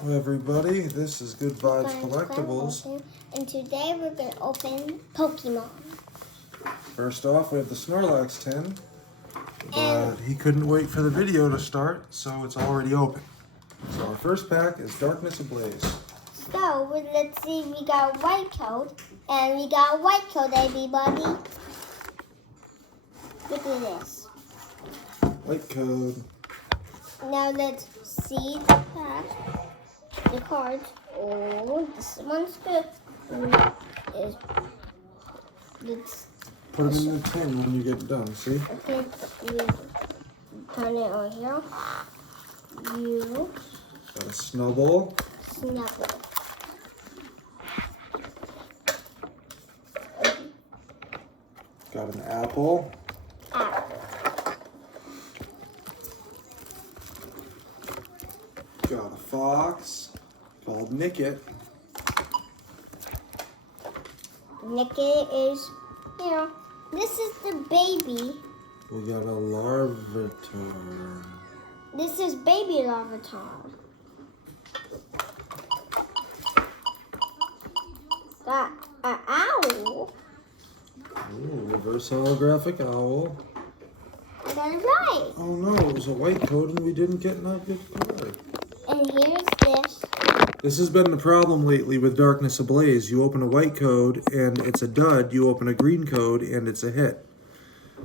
Hello everybody, this is Good Vibes Collectibles. And today we're going to open Pokemon. First off, we have the Snorlax tin. But he couldn't wait for the video to start, so it's already open. So our first pack is Darkness Ablaze. So let's see, we got a white code. And we got a white code, everybody. Look at this. White code. Now let's see the pack. The cards. Oh, this one's good. Let's Put them in the tin when you get done, see? okay, you turn it on here. You Got a Snowball. snuggle. Got an Apple. Apple. Got a Fox called Nickit. Nickit is here. This is the baby. We got a Larvitar. This is baby Larvitar. Got an owl. Ooh, reverse holographic owl. I got it right. Oh no, it was a white code and we didn't get a good card. And here's this. This has been the problem lately with Darkness Ablaze. You open a white code and it's a dud. You open a green code and it's a hit.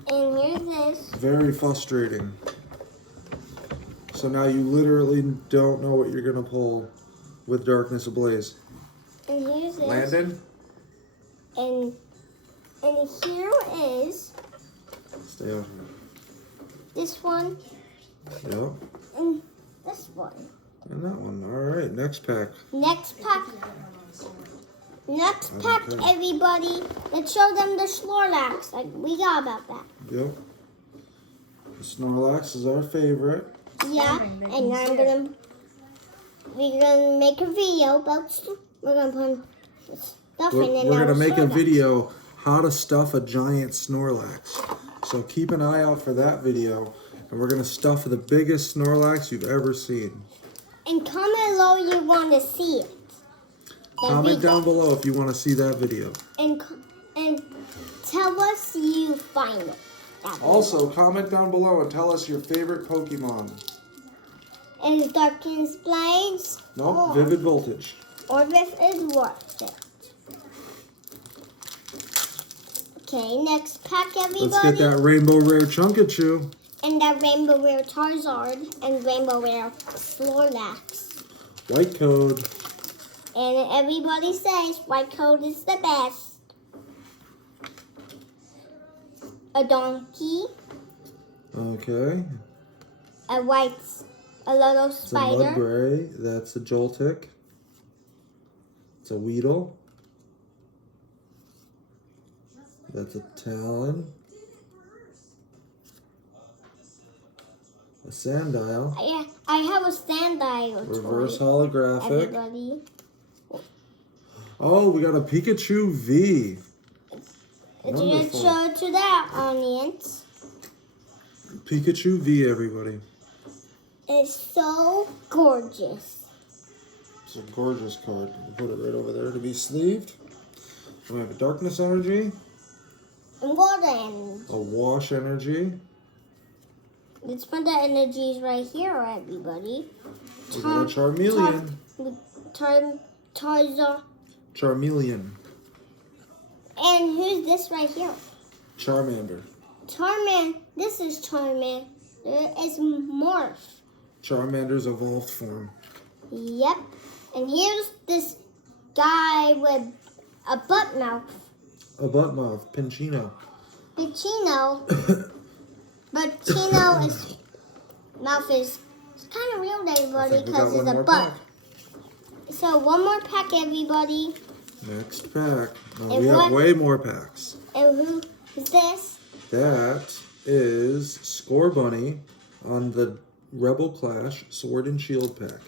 And here's this. Very frustrating. So now you literally don't know what you're going to pull with Darkness Ablaze. And here's this. Landon? And here is Stay out here. this one. Yep. And this one. And that one. All right, next pack. Next pack. Next pack, Okay. everybody. Let's show them the Snorlax. Like, we got about that. Yep. The Snorlax is our favorite. Yeah, and now we're gonna make a video about, we're gonna put stuff in it. We're going to make a video how to stuff a giant Snorlax. So keep an eye out for that video. And we're going to stuff the biggest Snorlax you've ever seen. And comment below you want to see it. Comment down below if you want to see that video. And tell us you find it. Also, comment down below and tell us your favorite Pokemon. And Darkness Blades. Nope, Vivid Voltage. Or this is worth it. Okay, next pack, everybody. Let's get that Rainbow Rare Chunkachu. And that Rainbow Rare Charizard and Rainbow Rare Snorlax. White code. And everybody says white code is the best. A donkey. Okay. A little It's a spider. Mudbray. That's a Joltik. It's a Weedle. That's a Talon. A Sandile. Yeah, I have a Sandile. Reverse toy, holographic. everybody. Oh, we got a Pikachu V. Let's Wonderful. show it to that audience. Pikachu V, everybody. It's so gorgeous. It's a gorgeous card. We'll put it right over there to be sleeved. We have a Darkness Energy. And water energy. A Wash Energy. Let's put the energies right here, everybody. We got a Charmeleon. Tarzan. Charmeleon. And who's this right here? Charmander. This is Charmander. It's Morph. Charmander's evolved form. Yep. And here's this guy with a butt mouth. A Buttmouth. Pinchino. Pichino. But Chino's mouth is kind of weird, everybody, because it's a butt. So one more pack, everybody. Next pack. Oh, And we have what- way more packs. And who is this? That is Score Bunny on the Rebel Clash Sword and Shield pack.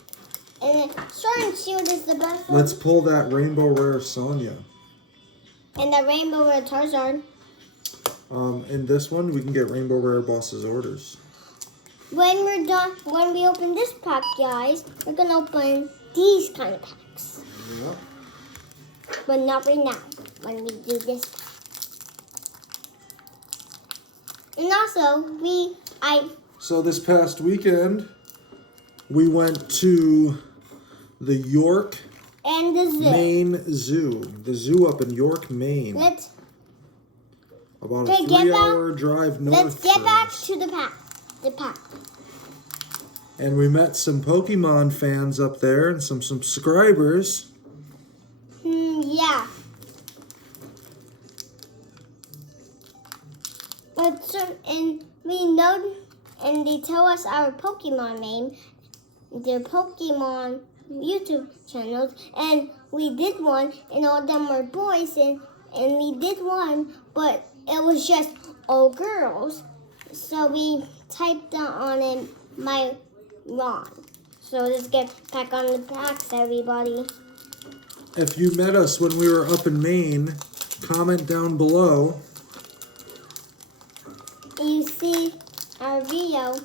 And Sword and Shield is the best one. Let's pull that Rainbow Rare Sonya. And the Rainbow Rare Tarzan. In this one, we can get Rainbow Rare Boss's orders. When we're done, when we open this pack, guys, we're gonna open these kind of packs. Yep. But not right now, when we do this pack. And also, So this past weekend, we went to the York and the zoo. Maine Zoo. The zoo up in York, Maine. About a 3-hour drive north. Let's get back to the pack. And we met some Pokemon fans up there and some subscribers. Yeah. And we know, and they tell us our Pokemon name, their Pokemon YouTube channels, and we did one, and all of them were boys, and we did one, but it was just all girls. So we typed on it, my Ron. So let's get back on the packs, everybody. If you met us when we were up in Maine, comment down below. You see our video.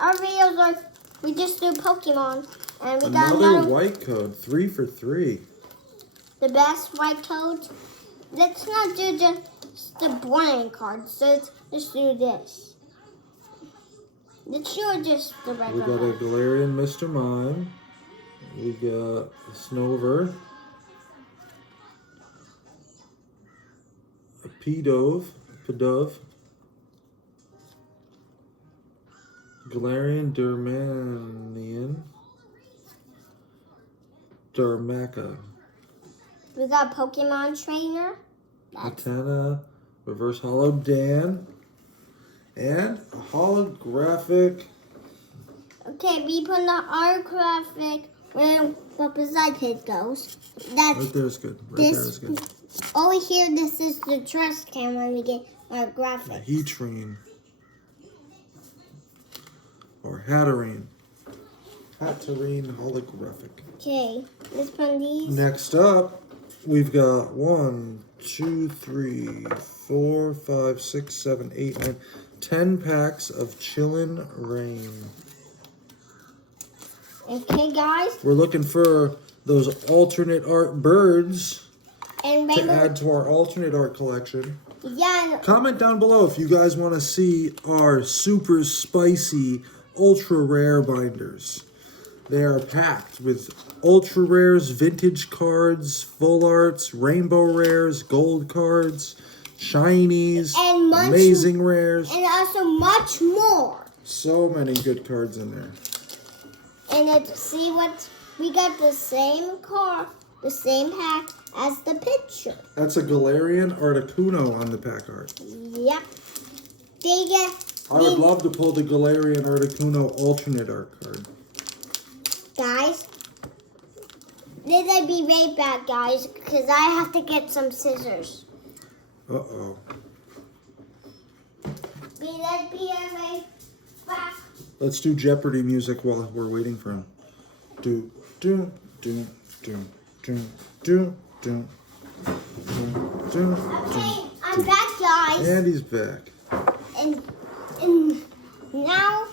Our videos are, we just do Pokemon. And we got another white code, 3 for 3. The best white code. Let's not do just the blank cards. Let's just do this. Let's do just the regular. We got a Galarian Mr. Mime. We got a Snover. A Pidove. Galarian Darmanian. Darmaka. We got Pokemon Trainer. Katana. Reverse Hollow Dan. And a holographic. Okay, we put the holographic where beside his goes. That's Right there's good. Right there is good. Over here, this is the trust cam when we get our graphics. Heatrine. Or Hatterene. Hatterene holographic. Okay, let's put these. Next up, we've got 1, 2, 3, 4, 5, 6, 7, 8, 9, 10 packs of Chillin' Rain. Okay, guys. We're looking for those alternate art birds And to add to our alternate art collection. Yeah. Comment down below if you guys want to see our super spicy ultra rare binders. They are packed with ultra rares, vintage cards, full arts, rainbow rares, gold cards, shinies, and amazing rares. And also much more. So many good cards in there. And let's see what we got, the same card, the same pack as the picture. That's a Galarian Articuno on the pack art. Yep. I would love to pull the Galarian Articuno alternate art card. Guys, let's be right back, guys, because I have to get some scissors. Uh-oh. Let's be right back. Let's do Jeopardy music while we're waiting for him. Do, do, do, do, do, do, do, do, Okay, I'm back, guys. and he's back. And now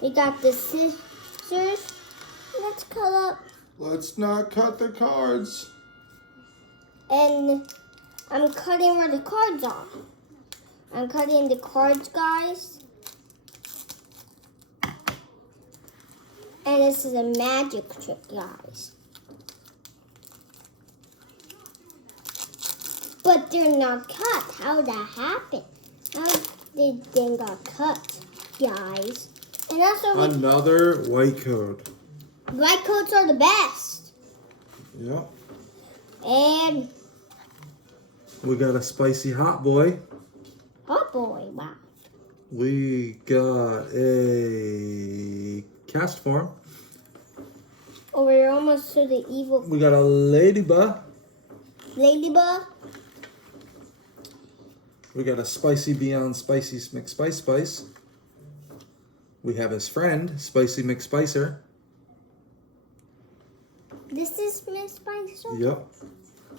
we got the scissors. Let's cut up. Let's not cut the cards. And I'm cutting where the cards are. I'm cutting the cards, guys. And this is a magic trick, guys. But they're not cut. How did that happen? How they didn't got cut, guys? And also, Another white code. white coats are the best. Yep. And We got a spicy hot boy. oh boy, wow. We got a cast form. Oh, we're almost to the evil We got a ladybug. ladybug. We got a spicy beyond spicy McSpice. We have his friend, Spicy McSpicer. This is Miss Spicer. Yep.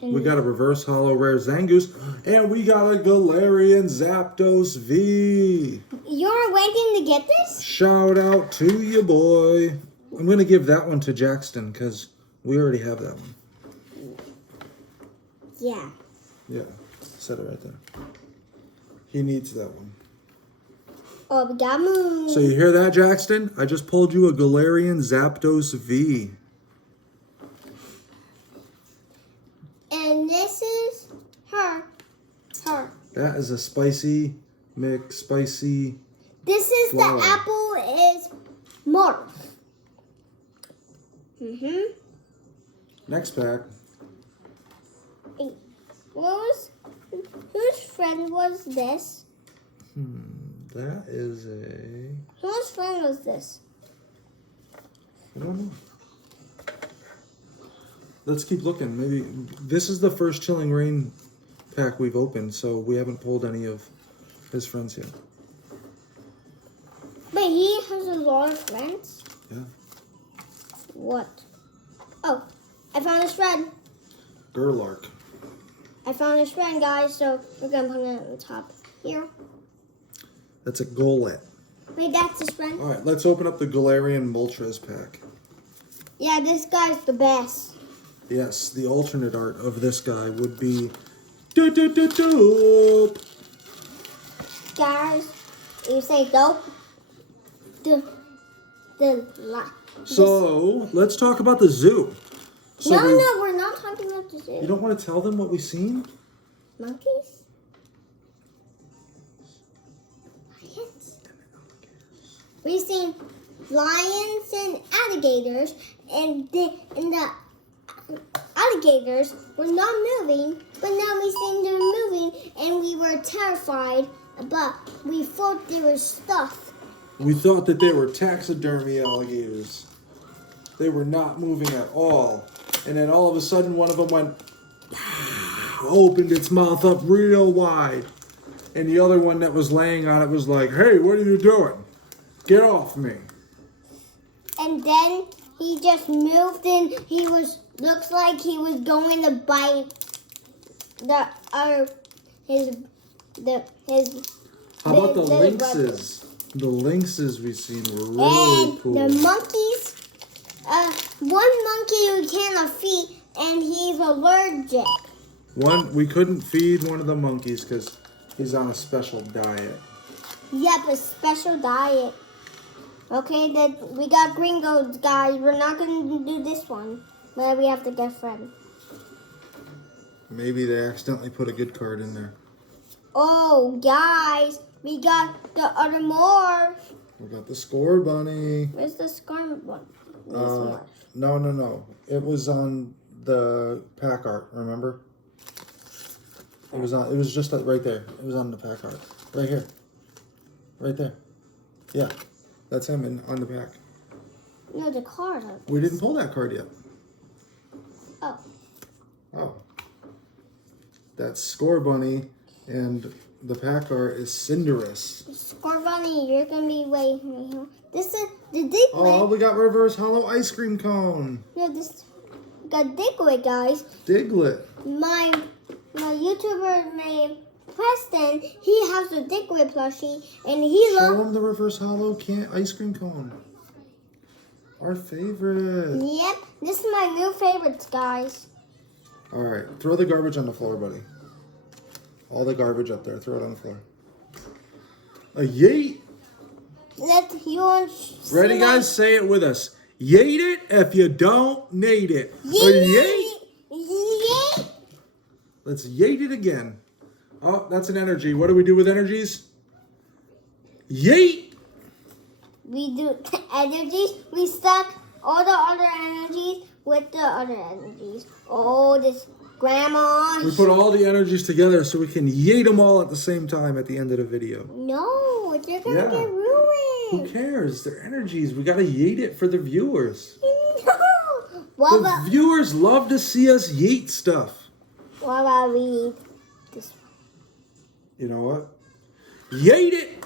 We got a reverse hollow rare Zangoose. And we got a Galarian Zapdos V. You're waiting to get this? Shout out to you, boy. I'm going to give that one to Jackson because we already have that one. Yeah. Yeah, set it right there. He needs that one. Obrigado. So you hear that, Jackson? I just pulled you a Galarian Zapdos V. And this is her. That is a spicy McSpicy. This is flower. the apple is Mark. Next pack. Whose friend was this? That is a... Whose friend was this? I don't know. Let's keep looking. Maybe this is the first Chilling Reign pack we've opened, so we haven't pulled any of his friends yet. But he has a lot of friends. Yeah. What? Oh, I found his friend. Gerlark. I found his friend, guys, so we're going to put it on the top here. That's a Golett. Wait, that's his friend? All right, let's open up the Galarian Moltres pack. Yeah, this guy's the best. Yes, the alternate art of this guy would be... Doop. Guys, you say dope? So, let's talk about the zoo. So no, we're not talking about the zoo. You don't want to tell them what we've seen? Monkeys? Lions? We've seen lions and alligators, and the alligators were not moving, but now we've seen them moving, and we were terrified, but we thought they were stuffed. We thought that they were taxidermy alligators. They were not moving at all. And then all of a sudden, one of them went, opened its mouth up real wide. And the other one that was laying on it was like, hey, what are you doing? Get off me. And then he just moved and looks like he was going to bite his How about the little lynxes? The lynxes we've seen were really and cool. the monkeys, one monkey who cannot feed, and he's allergic. We couldn't feed one of the monkeys because he's on a special diet. Yep, a special diet. Okay, we got gringos, guys. We're not going to do this one, but we have to get friend. Maybe they accidentally put a good card in there. Oh, guys, we got the other more. We got the Score Bunny. Where's the scarlet one? No. It was on the pack art, remember? It was just like right there. It was on the pack art. Right here. Right there. Yeah. That's him on the pack. No, the card. We didn't pull that card yet. Oh. That's Score Bunny, and the pack art is Cinderace. Score Bunny, you're going to be waiting here. This is the Diglett. Oh, we got reverse hollow ice cream cone. No, we got Diglett, guys. Diglett. My YouTuber named Preston, he has a Diglett plushie, and he Show him the reverse hollow ice cream cone. Our favorite. Yep, this is my new favorites, guys. All right, throw the garbage on the floor, buddy. All the garbage up there, throw it on the floor. A yeet. Ready, guys? Say it with us. Yeet it if you don't need it. Yeet. Let's yeet it again. Oh, that's an energy. What do we do with energies? Yeet. We do energies. We stack all the other energies with the other energies. Oh, this grandma. We put all the energies together so we can yeet them all at the same time at the end of the video. No, they're going to get ruined. Who cares? They're energies. We got to yeet it for the viewers. No. The viewers love to see us yeet stuff. What about we this one? You know what? Yeet it!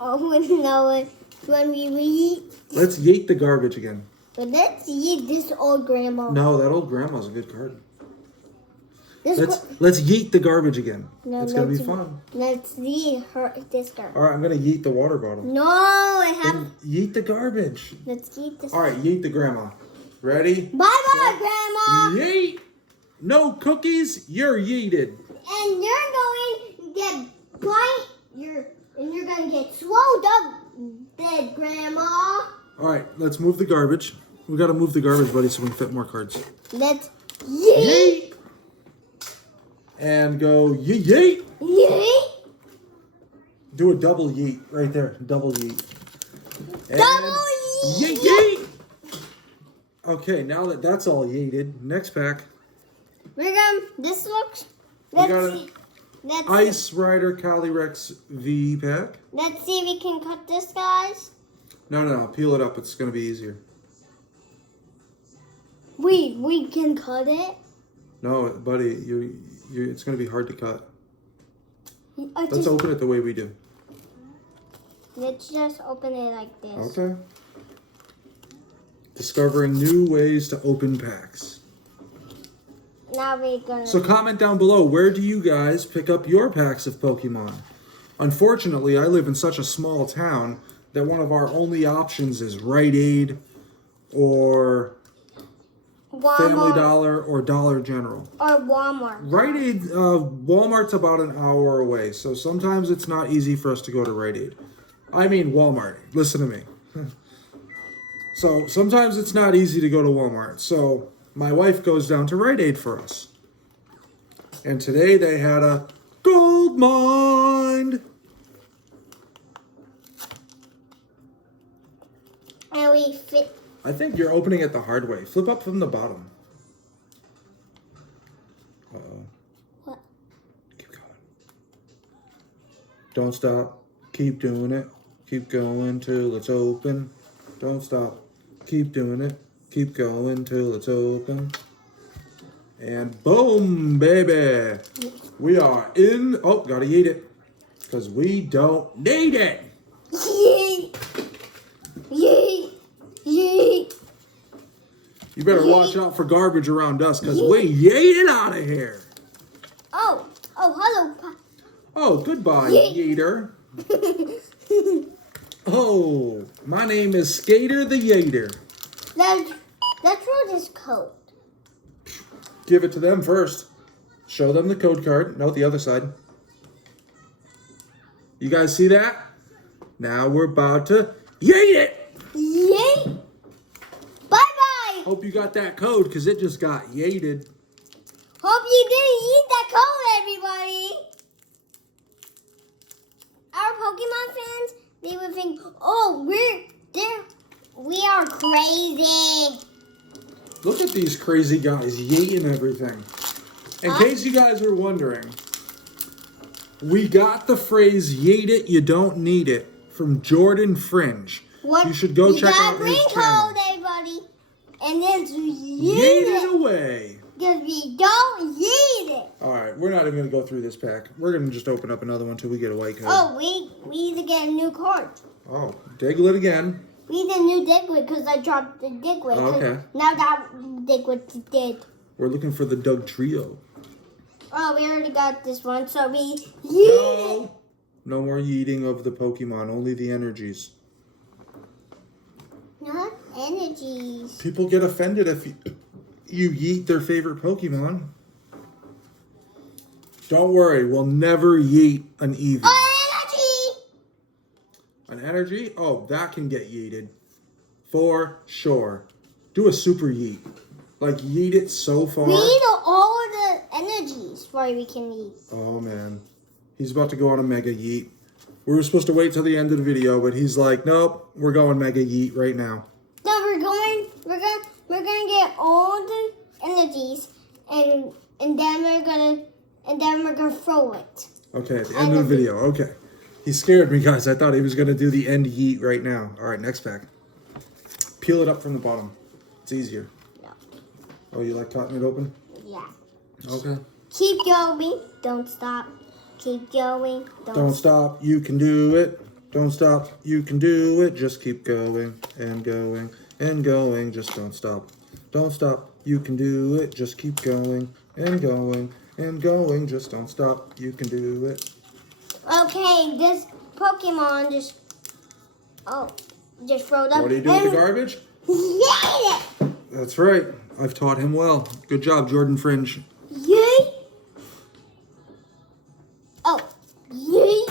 Oh, no, when we read. Let's yeet the garbage again. But let's eat this old grandma. No, that old grandma's a good card. Let's yeet the garbage again. No, it's gonna be fun. Let's yeet this garbage. All right, I'm gonna yeet the water bottle. No, I have. Then yeet the garbage. Let's yeet this. All right, yeet the grandma. Ready? Bye, Grandma. Yeet. No cookies. You're yeeted. And you're going to get bite. And you're going to get swallowed up, dead, Grandma. All right, let's move the garbage. We gotta move the garbage, buddy, so we can fit more cards. Let's yeet. And go yeet. Yeet. Do a double yeet right there. Double yeet. And Double yeet. Yeet. Okay, now that that's all yeeted, next pack. We're going. This looks. Let's Ice Rider Calyrex V pack. Let's see if we can cut this, guys. No. Peel it up. It's gonna be easier. We can cut it. No, buddy, it's gonna be hard to cut. Let's open it the way we do. Let's just open it like this. Okay. Discovering new ways to open packs. Now we're gonna. So comment down below, where do you guys pick up your packs of Pokemon? Unfortunately, I live in such a small town that one of our only options is Rite Aid or Walmart. Family Dollar or Dollar General. Or Walmart. Rite Aid, Walmart's about an hour away, so sometimes it's not easy for us to go to Rite Aid. I mean Walmart, listen to me. So sometimes it's not easy to go to Walmart, so my wife goes down to Rite Aid for us. And today they had a gold mine. And we fit. I think you're opening it the hard way. Flip up from the bottom. Uh-oh. What? Keep going. Don't stop. Keep doing it. Keep going till it's open. Don't stop. Keep doing it. Keep going till it's open. And boom, baby. We are in. Oh, gotta eat it. Because we don't need it. Yeet. Yeet. Yeet. You better watch out for garbage around us because we yeeted out of here. Oh, hello. Oh, goodbye, Yeeter. Oh, my name is Skater the Yeater. Let's roll this code. Give it to them first. Show them the code card. No, the other side. You guys see that? Now we're about to yeet it. Yeet. Bye-bye. Hope you got that code because it just got yeeted. Hope you didn't eat that code, everybody. Our Pokemon fans, they would think, oh, we are crazy. Look at these crazy guys yeeting everything. In case you guys are wondering, we got the phrase "yeet it, you don't need it" from Jordan Fringe. What? You should go check out his channel. Code, everybody, and then yeet it away. Because we don't yeet it. All right, we're not even gonna go through this pack. We're gonna just open up another one till we get a white code. Oh, we need to get a new card. Oh, Diglett again. We need a new Diglett because I dropped the Diglett. Okay. Now that Diglett's dead. We're looking for the Doug Trio. Oh, we already got this one, so we yeet it. No more yeeting of the Pokemon, only the energies. Not energies. People get offended if you yeet their favorite Pokemon. Don't worry, we'll never yeet an Eevee. Oh, energy! An energy? Oh, that can get yeeted. For sure. Do a super yeet. Like, yeet it so far. We need all the energies before we can eat. Oh, man. He's about to go on a mega yeet. We were supposed to wait till the end of the video, but he's like, nope, we're going mega yeet right now. So we're gonna get all the energies and then we're gonna throw it. Okay, at the end of the video. Okay. He scared me, guys. I thought he was gonna do the end yeet right now. All right, next pack. Peel it up from the bottom. It's easier. No. Oh, you like cutting it open? Yeah. Okay. Keep going. Don't stop. Keep going. Don't stop. You can do it. Don't stop. You can do it. Just keep going and going and going. Just don't stop. Don't stop. You can do it. Just keep going and going and going. Just don't stop. You can do it. Okay, this Pokemon just rolled up. What do you do with the garbage? Yay! That's right. I've taught him well. Good job, Jordan Fringe. Yay! Oh, yay!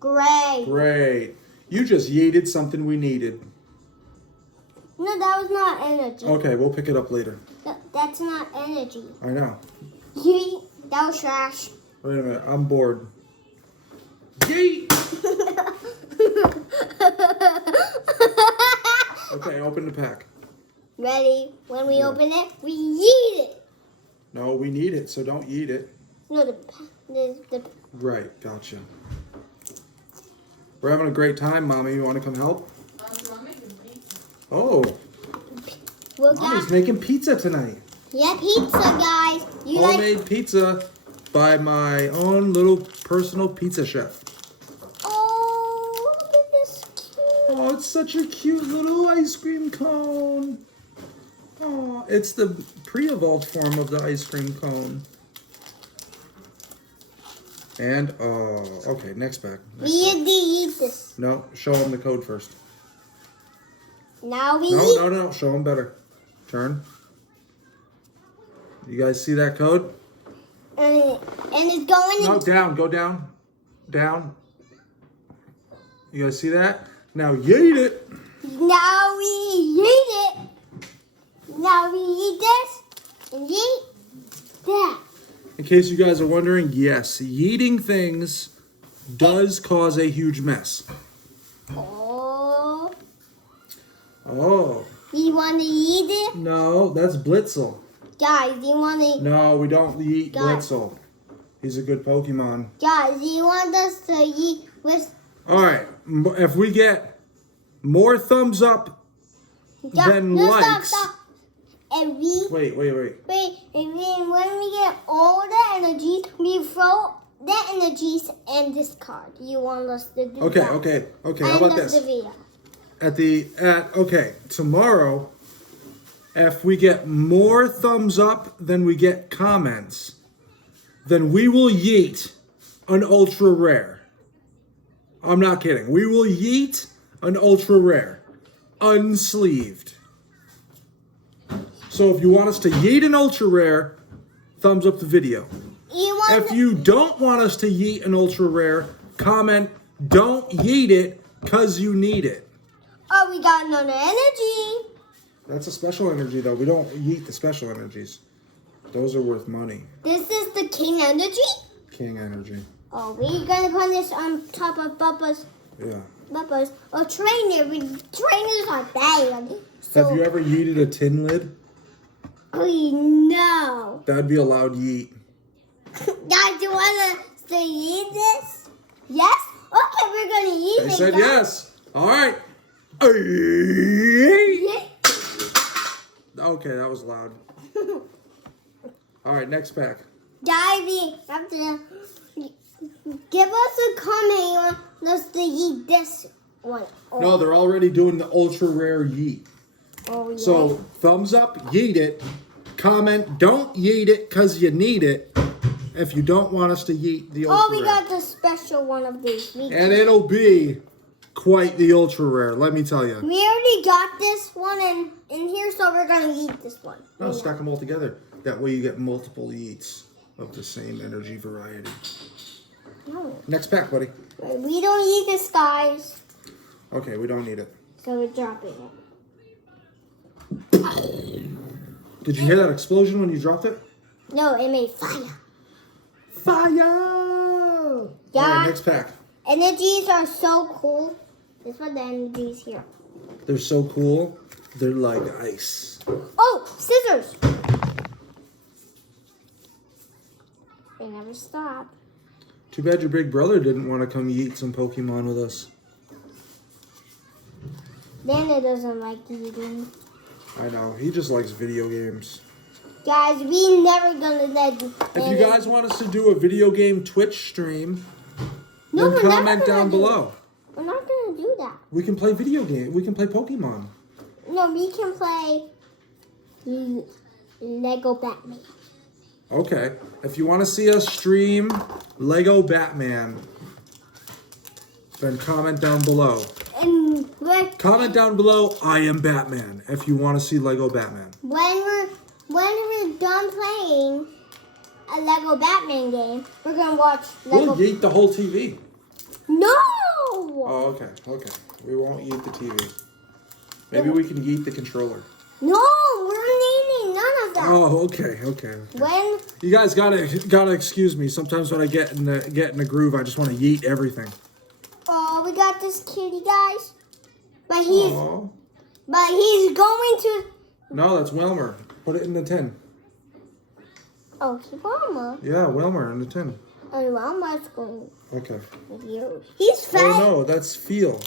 Great. Great. You just yeeted something we needed. No, that was not energy. Okay, we'll pick it up later. No, that's not energy. I know. Yay! That was trash. Wait a minute. I'm bored. Yeet! Okay, open the pack. Ready? When we open it, we yeet it. No, we need it, so don't eat it. No, the Right, gotcha. We're having a great time, Mommy. You want to come help? Oh, Mommy's making pizza tonight. Yeah, pizza, guys. You Homemade pizza by my own little personal pizza chef. Oh, look at this cute. Oh, it's such a cute little ice cream cone. Oh, it's the pre-evolved form of the ice cream cone. And, okay, next pack. We eat this. No, show them the code first. Now we No, eat. no, show them better. Turn. You guys see that code? And it's going No, in. down, go down. Down. You guys see that? Now yeet it. Now we eat it. Now we eat this and eat that. In case you guys are wondering, yes, yeeting things does cause a huge mess. Oh. Oh. You want to eat it? No, that's Blitzel. Guys, you want to... No, we don't eat Guys. Blitzel. He's a good Pokemon. Guys, you want us to eat with... All right, if we get more thumbs up than likes... Stop. And we... Wait. Wait, and then when we get all the energies, we throw the energies in this card. You want us to do that? Okay. How about this? The video. Okay, tomorrow, if we get more thumbs up than we get comments, then we will yeet an ultra rare. I'm not kidding. We will yeet an ultra rare, unsleeved. So if you want us to yeet an ultra rare, thumbs up the video. If you don't want us to yeet an ultra rare, comment, don't yeet it because you need it. Oh, we got another energy. That's a special energy, though. We don't yeet the special energies. Those are worth money. This is the king energy? King energy. Oh, we're going to put this on top of Bubba's. Yeah. Bubba's. Oh, trainer. Trainers are bad. So, Have you ever yeeted a tin lid? No. That'd be a loud yeet. Guys, you want us to eat this? Yes? Okay, we're going to eat it. They said guys. yes. All right. Yeah. Okay, that was loud. All right, next pack. Guys, we have to give us a comment. You want us to eat this one? No, they're already doing the ultra rare yeet. Oh, yeah. So, thumbs up, yeet it. Comment, don't yeet it because you need it. If you don't want us to yeet the ultra Oh, we rare. got the special one of these. And it'll be quite the ultra rare, let me tell you. We already got this one in here, so we're going to eat this one. No, stack them all together. That way you get multiple yeets of the same energy variety. No. Next pack, buddy. We don't eat this, guys. Okay, we don't need it. So we're dropping it. Did you hear that explosion when you dropped it? No, it made fire. Fire! Yeah. All right, next pack. Energies are so cool. This one, the energies here. They're so cool. They're like ice. Oh, scissors. They never stop. Too bad your big brother didn't want to come eat some Pokemon with us. Dana doesn't like eating. I know. He just likes video games. Guys, we never gonna let you. If you guys want us to do a video game Twitch stream, No, then we're never comment gonna down do below. We're not gonna do that. We can play video game. We can play Pokemon. No, we can play Lego Batman. Okay. If you want to see us stream Lego Batman, then comment down below. And Comment down below, I am Batman, if you want to see Lego Batman. when we're done playing a Lego Batman game, we're gonna watch Lego. We'll yeet the whole TV. No. Oh, okay. Okay. We won't yeet the TV. Maybe we can yeet the controller. No, we're needing none of that. Oh, okay. Okay. When You guys gotta excuse me. Sometimes when I get in the groove, I just want to yeet everything. we got this kitty, guys, but Aw. he's going to. No, that's Wilmer. Put it in the tin. Oh, Wilma. Yeah, Wilmer in the tin. Oh, Wilma's going. Okay. He's fat. Oh no, that's Spiel.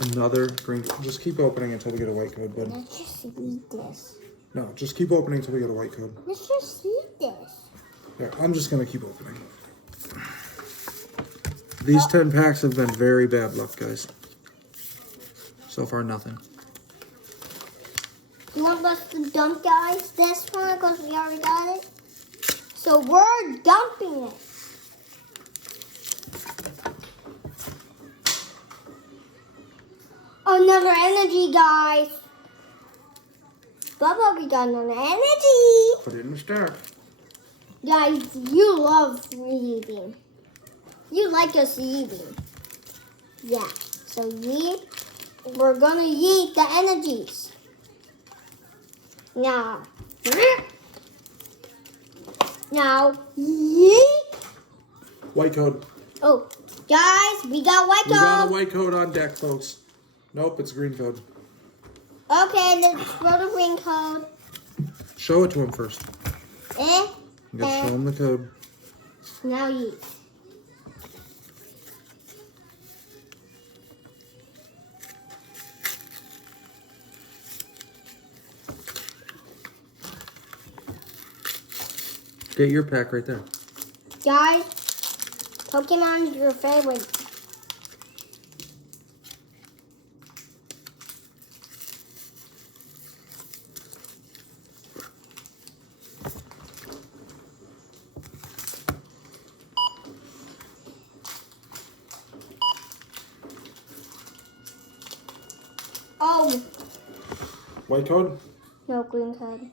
Another green. Just keep opening until we get a white code, bud. Let's just eat this. No, just keep opening until we get a white code. Let's just eat this. Yeah, I'm just gonna keep opening. These 10 packs have been very bad luck, guys. So far, nothing. You want us to dump, guys, this one because we already got it? So we're dumping it. Another energy, guys. Bubba, we got another energy. Put it in the stack. Guys, you love eating. You like us eating. Yeah. So we're gonna eat the energies. Now, yeet. White code. Oh, guys, we got white We got a code. white code on deck, folks. Nope, it's green code. Okay, let's throw the green code. Show it to him first. You gotta show him the code. Now yeet. Get your pack right there. Guys, Pokemon is your favorite. Oh, White code? no green code.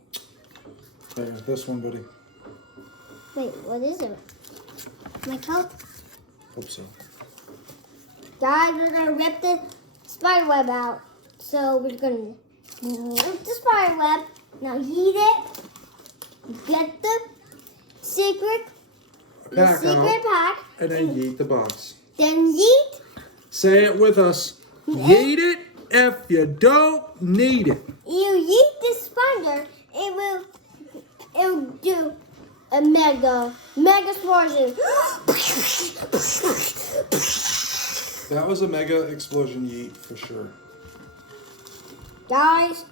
There, this one, buddy. Wait, what is it? My code? Hope so. Guys, we're gonna rip the spider web out. So we're gonna rip the spider web. Now heat it. Get the secret Pack out, pack. and then yeet the box. Then yeet. Say it with us. Yeet it if you don't need it. You yeet the spider, it will do a mega explosion. That was a mega explosion yeet for sure. Guys,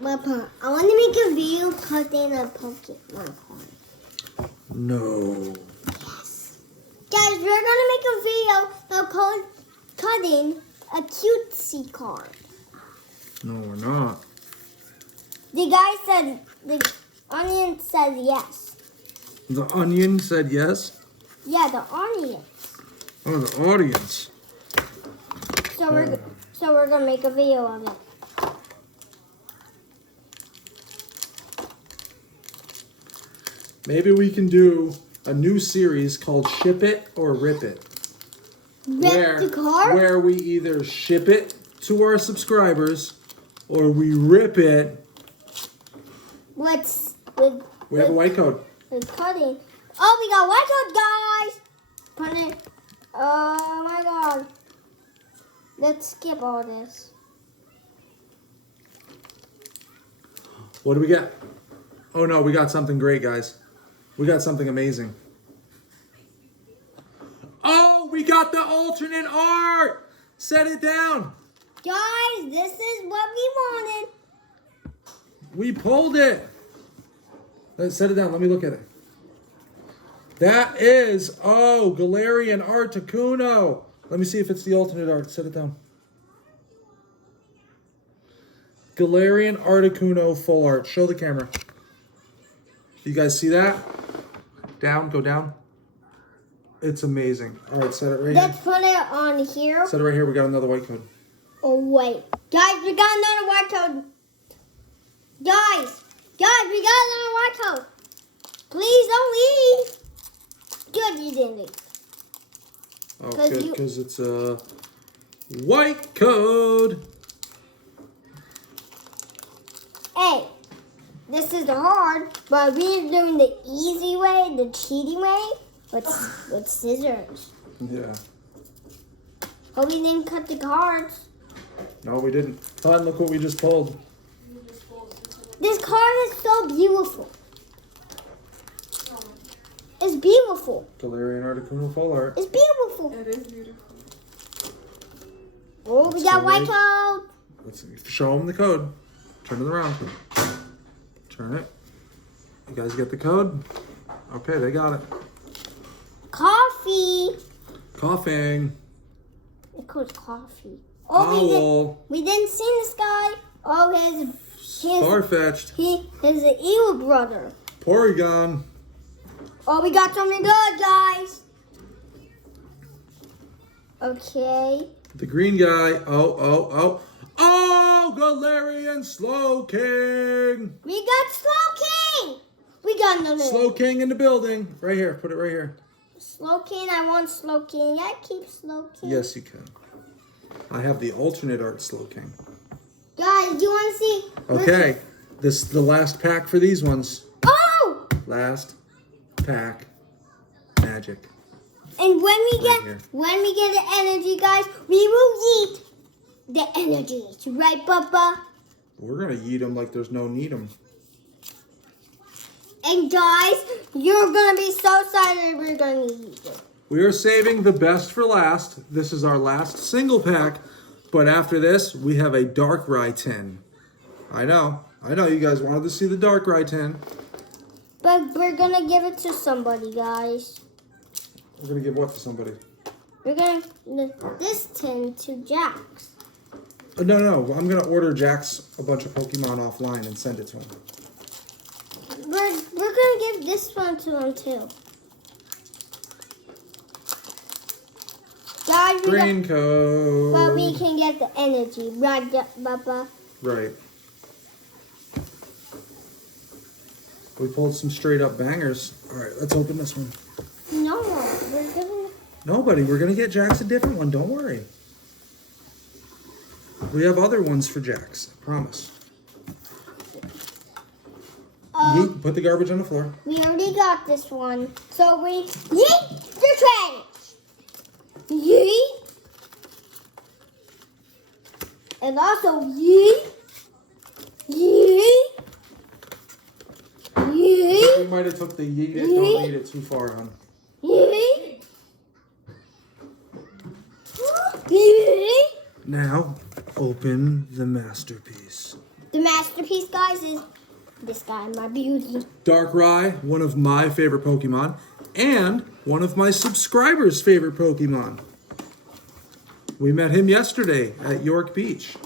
I want to make a video cutting a Pokemon card. No. Guys, we're gonna make a video about cutting a cutesy card. No, we're not. The guy said, the onion said yes. The onion said yes? Yeah, the onion. Oh, the audience. So we're gonna make a video of it. Maybe we can do a new series called Ship It or Rip It. Rip the card? Where we either ship it to our subscribers or we rip it. We We have a white code. with cutting. Oh, we got white code, guys! Put it. Oh my god. Let's skip all this. What do we get? Oh no, we got something great, guys. We got something amazing. Oh, we got the alternate art! Set it down. Guys, this is what we wanted. We pulled it. Let's set it down. Let me look at it. That is, Galarian Articuno. Let me see if it's the alternate art. Set it down. Galarian Articuno full art. Show the camera. You guys see that? Down, go down. It's amazing. All right, set it right Let's here. put it on here. Set it right here. We got another white code. Oh, wait. Guys, we got another white code. Guys, we got another white code. Please don't leave. Good, you didn't leave. Oh, good, because it's a white code. Hey, this is hard, but we're doing the easy way, the cheating way, with scissors. Yeah. But we didn't cut the cards. No, we didn't. Fun, look what we just pulled. This card is so beautiful. It's beautiful. Galarian Articuno full art. It's beautiful. It is beautiful. Oh, we got white code. Let's show them the code. Turn it around. Turn it. You guys get the code? Okay, they got it. Coffee. Coughing. It calls coffee. Owl. We didn't see this guy. Oh, Farfetched. his evil brother. Porygon. Oh, we got something good, guys. Okay. The green guy. Oh, Galarian Slowking. We got Slow King. We got another. Slowking in the building. Right here. Put it right here. Slow King. I want Slow King. I keep Slow King. Yes, you can. I have the alternate art Slowking. Guys, you want to see? Okay. This is the last pack for these ones. Oh! Last pack. Magic. And when we Right get here. the energy, guys, we will eat the energies, right, Papa? We're gonna eat them like there's no need 'em. And guys, you're gonna be so excited we're gonna eat it. We are saving the best for last. This is our last single pack, but after this, we have a Darkrai tin. I know you guys wanted to see the Darkrai tin. But we're gonna give it to somebody, guys. We're gonna give what to somebody? We're gonna this tin to Jax. No. I'm gonna order Jax a bunch of Pokemon offline and send it to him. We're gonna give this one to him too. Guys, Green code. but we can get the energy, right, Papa? Right. We pulled some straight up bangers. All right, let's open this one. No, we're giving. Nobody. We're gonna get Jax a different one. Don't worry. We have other ones for Jax. I promise. Yeet, put the garbage on the floor. We already got this one, so we yeet the trash. Yeet, and also yeet, yeet, yeet, We might have took the yeet it, don't eat it too far on. yeet, yeet. Now, open the masterpiece. The masterpiece, guys, is this guy, my beauty. Darkrai, one of my favorite Pokemon, and one of my subscribers' favorite Pokemon. We met him yesterday at York Beach.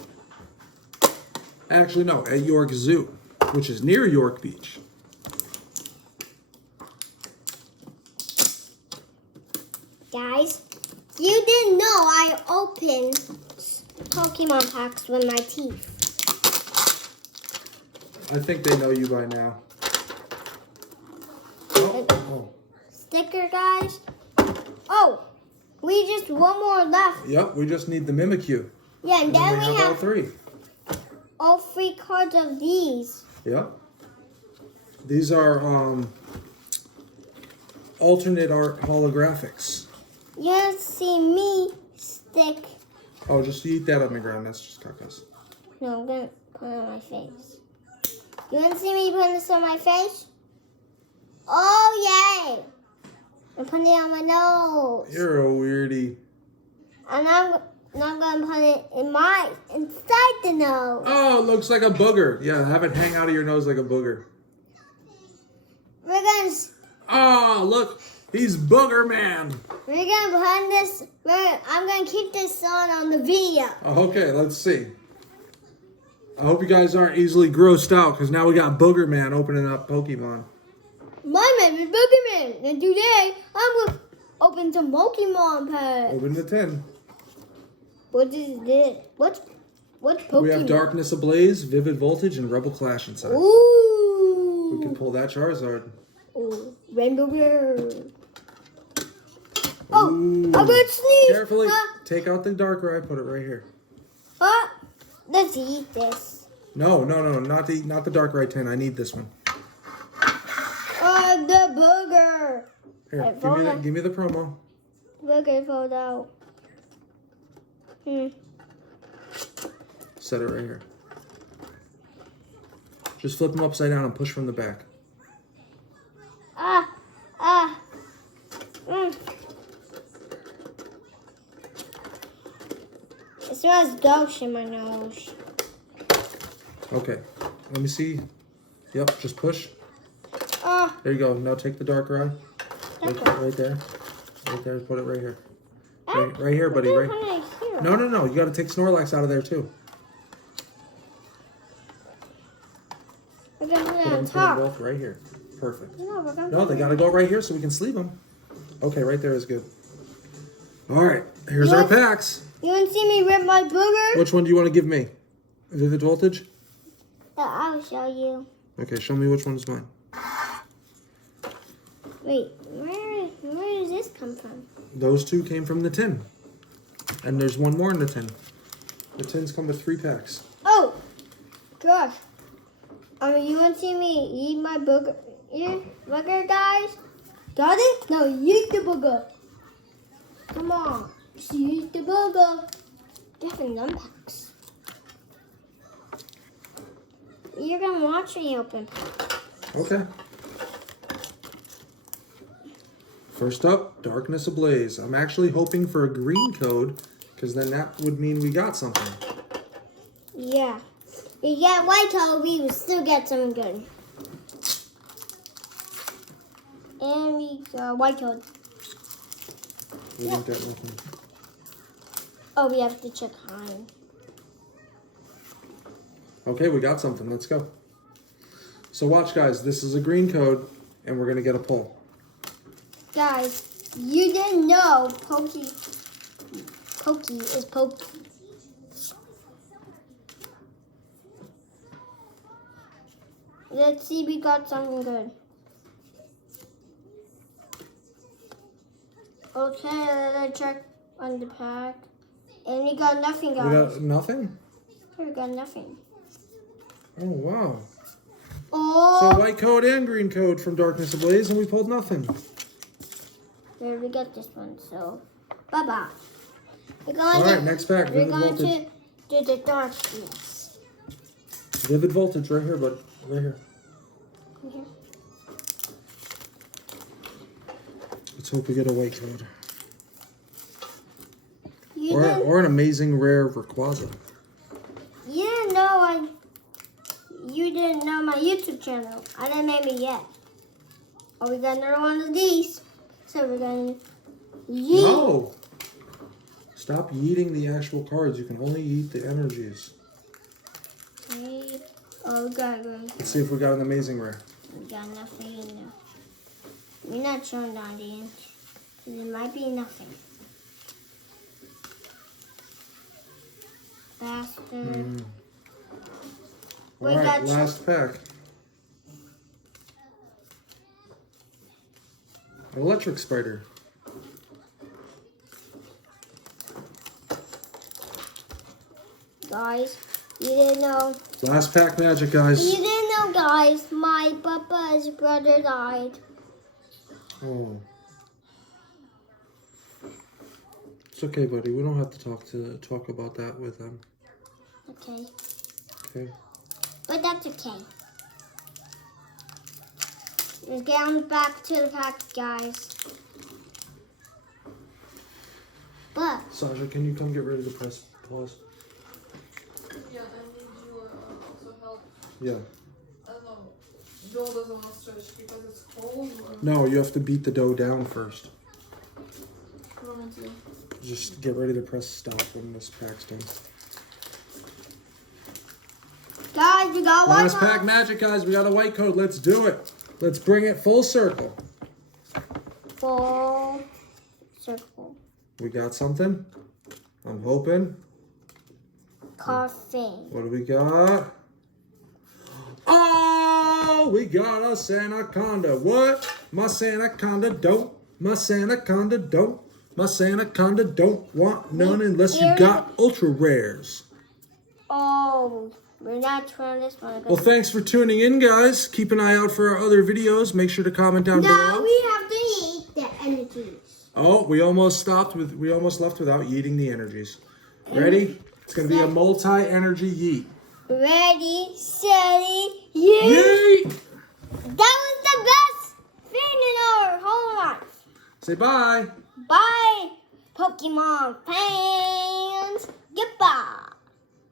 Actually, no, at York Zoo, which is near York Beach. Guys, you didn't know I open Pokemon packs with my teeth. I think they know you by now. Oh. Sticker, guys. Oh, we just one more left. Yep, we just need the Mimikyu. Yeah, and then we all have three. all 3 cards of these. Yep. These are alternate art holographics. You want to see me stick? Oh, just eat that on the ground. That's just cacos. No, I'm going to put it on my face. You want to see me putting this on my face? Oh, yay! I'm putting it on my nose. You're a weirdie. And I'm going to put it inside the nose. Oh, it looks like a booger. Yeah, have it hang out of your nose like a booger. We're going to... Oh, look. He's Booger Man. We're gonna put this. I'm gonna keep this on the video. Okay, let's see. I hope you guys aren't easily grossed out because now we got Booger Man opening up Pokemon. My name is Pokémon, and today I'm going to open some Pokemon packs. Open the tin. What is this? What's Pokemon? We have Darkness Ablaze, Vivid Voltage, and Rebel Clash inside. Ooh. We can pull that Charizard. Ooh. Rainbow Bird. Oh, Ooh. I'm going to sneeze. Carefully. Take out the Darkrai. Put it right here. Let's eat this. No. Not the Darkrai tin. I need this one. The booger. Here, give me the promo. Booger pulled out. Set it right here. Just flip them upside down and push from the back. It smells ghost in my nose. Okay, let me see. Yep, just push. There you go. Now take the Darkrai. Right there. Right there. Put it right here. Right here, buddy. Right. No. You got to take Snorlax out of there too. We're gonna put it Put on them top. both right here. Perfect. No, They got to go right here so we can sleeve them. Okay, right there is good. All right, here's our packs. You want to see me rip my booger? Which one do you want to give me? Vivid Voltage? I'll show you. Okay, show me which one's mine. Wait, where does this come from? Those two came from the tin. And there's one more in the tin. The tins come with 3 packs. Oh, gosh. You want to see me eat my booger, guys? Got it? No, eat the booger. Come on. Eat the booger. Different gun packs. You're going to watch me open. Okay. First up, Darkness Ablaze. I'm actually hoping for a green code, because then that would mean we got something. Yeah. If you get white code, we will still get something good. And we got white code. We didn't get nothing. Oh, we have to check high. Okay, we got something. Let's go. So watch, guys. This is a green code, and we're going to get a pull. Guys, you didn't know Pokey is Pokey. Let's see, we got something good. Okay, let's check on the pack. And we got nothing, guys. We got nothing? We got nothing. Oh, wow. Oh! So white code and green code from Darkness Ablaze, and we pulled nothing. There, we got this one, so bye-bye. We're going All right, next pack, We're Vivid going Voltage. to do the darkness. Vivid Voltage right here, bud. Right here. Okay. Let's hope we get a white code. You Or an amazing rare Rayquaza. You didn't know my YouTube channel. I didn't name it yet. Oh, we got another one of these. So we're going to yeet. No! Stop yeeting the actual cards. You can only yeet the energies. Okay. Oh, we got good. Let's see if we got an amazing rare. We got nothing in there. We're not showing down the inch. Because it might be nothing. Bastard. We Alright, got last pack. Electric Spider. Guys, you didn't know. Last pack magic, guys. You didn't know, guys. My papa's brother died. Oh. It's okay, buddy. We don't have to talk about that with them. Okay. Okay. But that's okay. Let's get on back to the pack, guys. But Sasha, can you come get ready to press pause? Yeah, I need you also help. Yeah. I don't know. Dough doesn't want to stretch because it's cold. Or No, you have to beat the dough down first. what do you want me to? Just get ready to press stop when this pack's done. Guys, we got one. Last pack magic, guys. We got a white code. Let's do it. Let's bring it full circle. Full circle. We got something? I'm hoping. Coffee. What do we got? Oh, we got a Sanaconda. What? My Sanaconda don't. My Sanaconda don't. My Sanaconda don't want none unless you got ultra rares. Oh, we're not trying this one. Well, thanks for tuning in, guys. Keep an eye out for our other videos. Make sure to comment down below. Now we have to eat the energies. Oh, we almost left without eating the energies. Ready? It's gonna be a multi-energy yeet. Ready, steady, yeet! Yeet! That was the best thing in our whole life. Say bye. Bye, Pokemon fans.